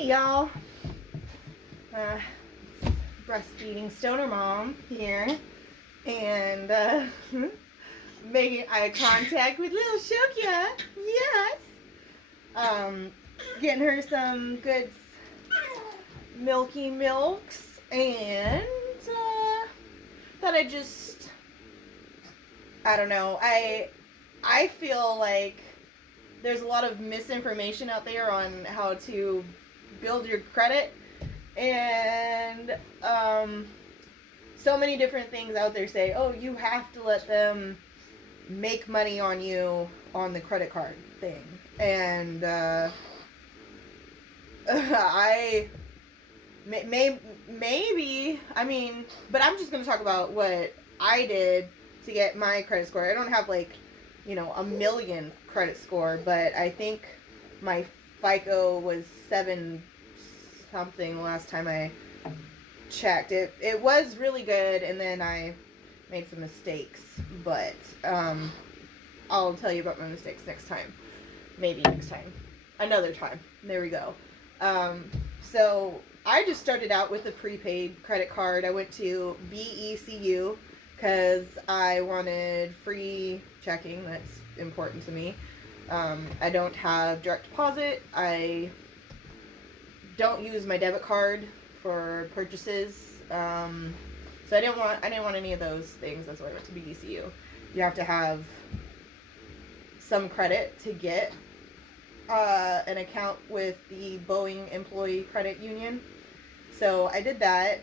Hey y'all, uh, breastfeeding stoner mom here, and making eye contact with little Shokia. Yes, getting her some good milky milks, and thought I don't know. I feel like there's a lot of misinformation out there on how to build your credit, and so many different things out there say, oh, you have to let them make money on you on the credit card thing. And I maybe, I mean, but I'm just going to talk about what I did to get my credit score. I don't have like, a million credit score, but I think my FICO was 7 something last time I checked. It was really good, and then I made some mistakes, but I'll tell you about my mistakes next time. Maybe next time. Another time. There we go. So I just started out with a prepaid credit card. I went to BECU because I wanted free checking. That's important to me. I don't have direct deposit. I don't use my debit card for purchases. So I didn't want any of those things. That's why I went to BECU. You have to have some credit to get an account with the Boeing Employee Credit Union. So I did that,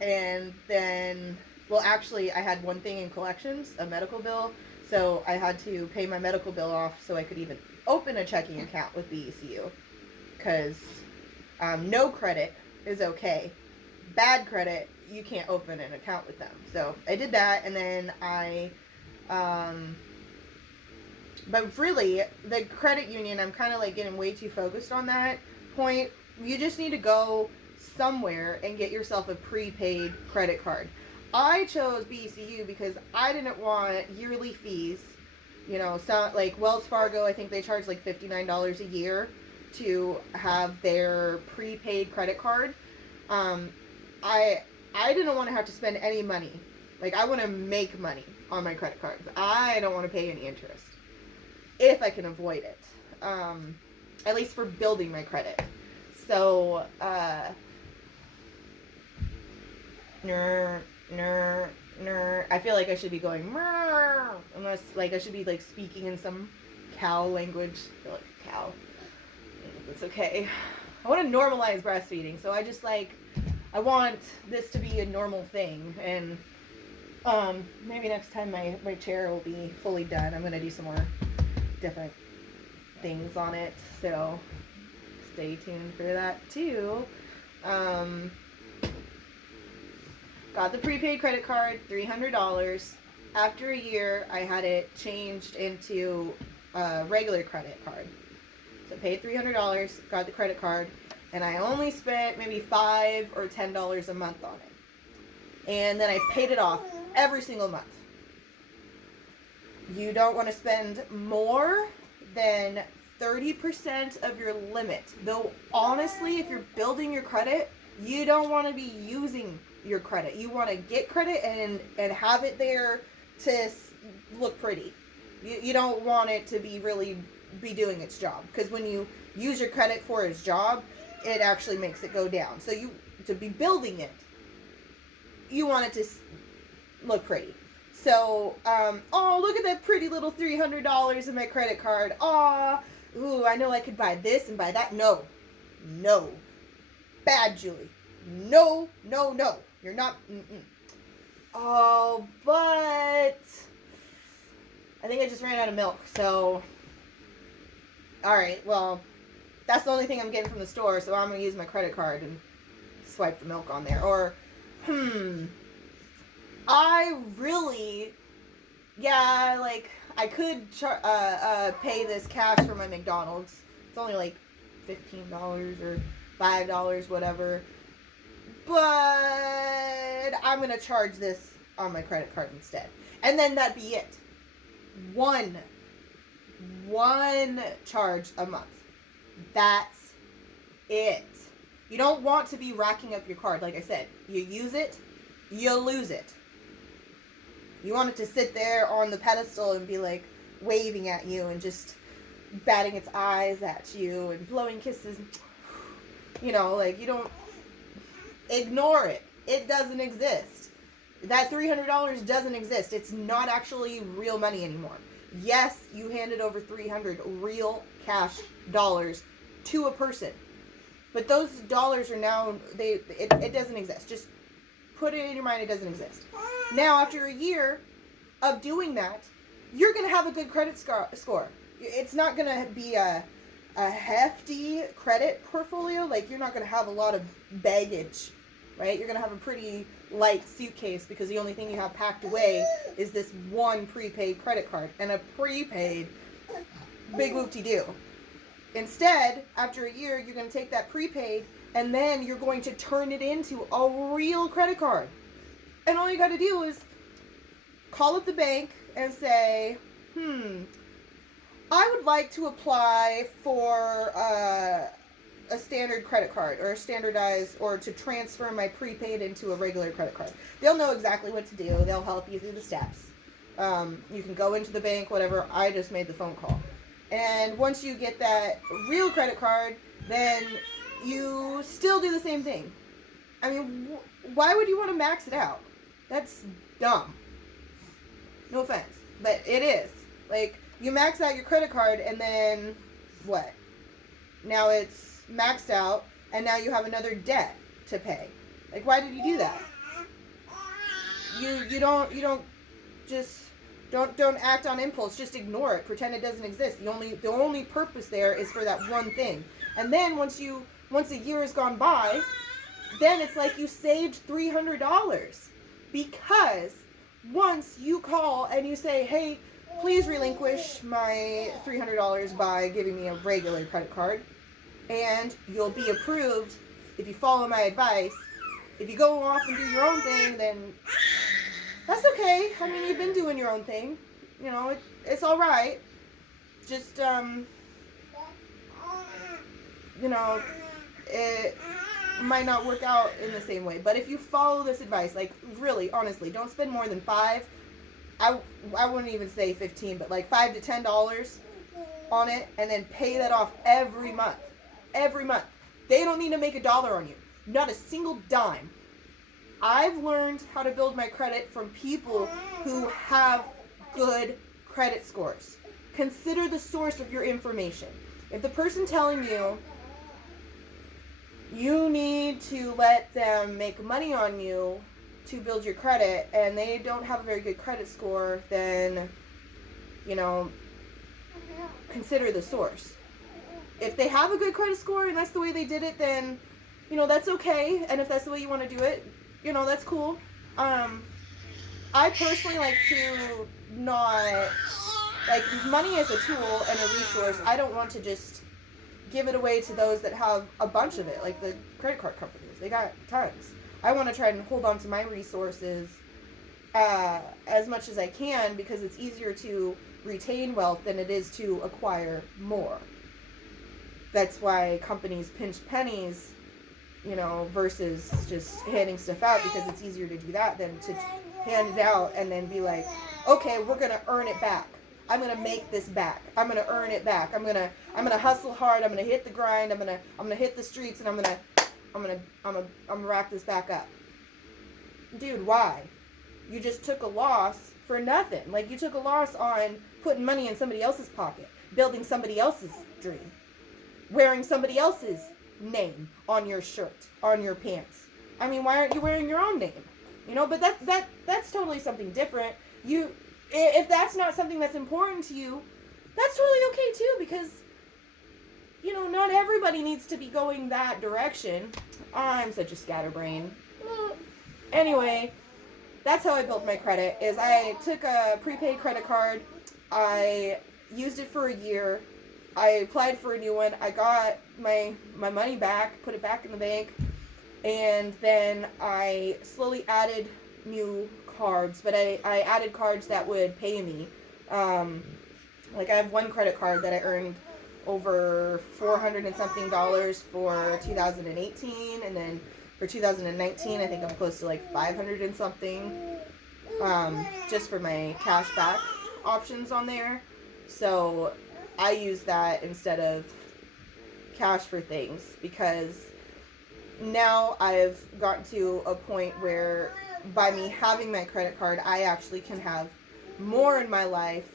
and then, well, actually, I had one thing in collections, a medical bill. So I had to pay my medical bill off so I could even open a checking account with BECU, because no credit is okay. Bad credit, you can't open an account with them. So I did that, and then but really, the credit union, I'm kind of like getting way too focused on that point. You just need to go somewhere and get yourself a prepaid credit card. I chose BECU because I didn't want yearly fees. Like Wells Fargo, I think they charge like $59 a year to have their prepaid credit card. I didn't want to have to spend any money. Like, I want to make money on my credit cards. I don't want to pay any interest if I can avoid it. At least for building my credit. So, I feel like I should be going unless, like, I should be like speaking in some cow language. I feel like a cow. It's okay. I want to normalize breastfeeding, so I want this to be a normal thing, and maybe next time my chair will be fully done, I'm going to do some more different things on it, so stay tuned for that too. Got the prepaid credit card, $300. After a year, I had it changed into a regular credit card. So I paid $300, got the credit card, and I only spent maybe $5 or $10 a month on it. And then I paid it off every single month. You don't want to spend more than 30% of your limit. Though, honestly, if you're building your credit, you don't want to be using your credit. You want to get credit and have it there to look pretty. You don't want it to be doing its job, because when you use your credit for its job, it actually makes it go down. So to be building it, you want it to look pretty. So, oh, look at that pretty little $300 in my credit card. Aw, ooh, I know I could buy this and buy that. No. Bad, Julie. No. You're not. Oh, but I think I just ran out of milk. So, all right, well, that's the only thing I'm getting from the store. So I'm going to use my credit card and swipe the milk on there. Or, I really, I could pay this cash for my McDonald's. It's only like $15 or $5, whatever. But I'm going to charge this on my credit card instead. And then that'd be it. One charge a month. That's it. You don't want to be racking up your card. Like I said, you use it, you lose it. You want it to sit there on the pedestal and be like waving at you and just batting its eyes at you and blowing kisses. You know, like, you don't ignore it. It doesn't exist. That $300 doesn't exist. It's not actually real money anymore. Yes, you handed over 300 real cash dollars to a person. But those dollars are now, it doesn't exist. Just put it in your mind, it doesn't exist. Now, after a year of doing that, you're going to have a good credit score. It's not going to be a hefty credit portfolio. Like, you're not going to have a lot of baggage, right? You're going to have a pretty light suitcase because the only thing you have packed away is this one prepaid credit card. And a prepaid, big whoop-de-doo. Instead, after a year, you're going to take that prepaid and then you're going to turn it into a real credit card. And all you got to do is call up the bank and say, I would like to apply for a standard credit card or a standardized, or to transfer my prepaid into a regular credit card. They'll know exactly what to do. They'll help you through the steps. You can go into the bank, whatever. I just made the phone call. And once you get that real credit card, then you still do the same thing. I mean, why would you want to max it out? That's dumb. No offense, but it is. Like, you max out your credit card and then what? Now it's maxed out and now you have another debt to pay. Like, why did you do that? You don't act on impulse. Just ignore it. Pretend it doesn't exist. The only purpose there is for that one thing. And then once a year has gone by, then it's like you saved $300, because once you call and you say, hey, please relinquish my $300 by giving me a regular credit card, and you'll be approved if you follow my advice. If you go off and do your own thing, then that's okay. I mean, you've been doing your own thing. You know, it's all right. Just, you know, it might not work out in the same way. But if you follow this advice, like, really, honestly, don't spend more than $5. I wouldn't even say 15, but like $5 to $10 on it, and then pay that off every month. Every month. They don't need to make $1 on you. Not a single dime. I've learned how to build my credit from people who have good credit scores. Consider the source of your information. If the person telling you you need to let them make money on you to build your credit, and they don't have a very good credit score, then, you know, consider the source. If they have a good credit score and that's the way they did it, then, you know, that's okay. And if that's the way you want to do it, you know, that's cool. I personally like to not, like, money is a tool and a resource. I don't want to just give it away to those that have a bunch of it, like the credit card companies. They got tons. I want to try and hold on to my resources as much as I can, because it's easier to retain wealth than it is to acquire more. That's why companies pinch pennies, you know, versus just handing stuff out, because it's easier to do that than to hand it out and then be like, okay, we're going to earn it back. I'm going to make this back. I'm going to earn it back. I'm going to hustle hard. I'm going to hit the grind. I'm going to hit the streets, and I'm going to rack this back up. Dude, why? You just took a loss for nothing. Like, you took a loss on putting money in somebody else's pocket, building somebody else's dream, wearing somebody else's name on your shirt, on your pants. I mean, why aren't you wearing your own name? You know, but that's totally something different. If that's not something that's important to you, that's totally okay too, because, you know, not everybody needs to be going that direction. I'm such a scatterbrain. Anyway, that's how I built my credit, is I took a prepaid credit card. I used it for a year. I applied for a new one. I got my money back, put it back in the bank, and then I slowly added new cards, but I added cards that would pay me. Like, I have one credit card that I earned over 400 and something dollars for 2018, and then for 2019 I think I'm close to like 500 and something, just for my cash back options on there. So I use that instead of cash for things, because now I've gotten to a point where by me having my credit card, I actually can have more in my life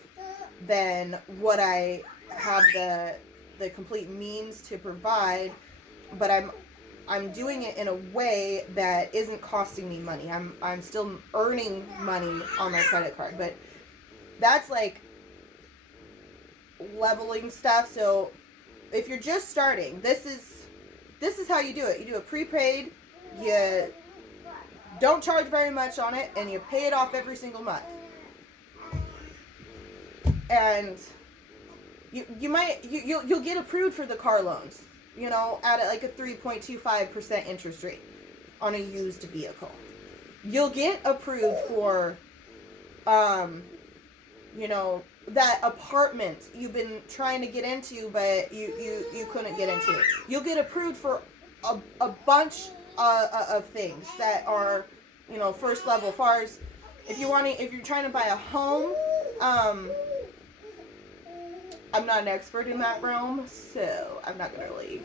than what I have the complete means to provide, but I'm doing it in a way that isn't costing me money. I'm still earning money on my credit card, but that's like leveling stuff. So if you're just starting, this is how you do it. You do a prepaid, you don't charge very much on it, and you pay it off every single month. And you'll get approved for the car loans, at like a 3.25% interest rate on a used vehicle. You'll get approved for that apartment you've been trying to get into, but you couldn't get into it. You'll get approved for a bunch of things that are, first level. Far as if you're trying to buy a home, I'm not an expert in that realm, so I'm not gonna really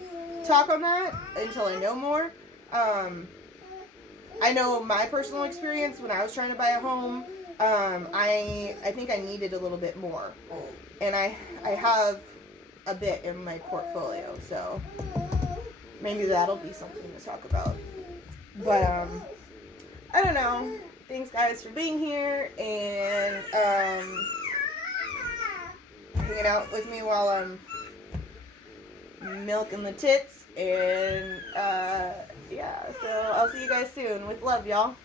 talk on that until I know more. I know my personal experience when I was trying to buy a home. I think I needed a little bit more, and I have a bit in my portfolio, so maybe that'll be something to talk about. But I don't know. Thanks guys for being here and hanging out with me while I'm milking the tits, and yeah, so I'll see you guys soon. With love, y'all.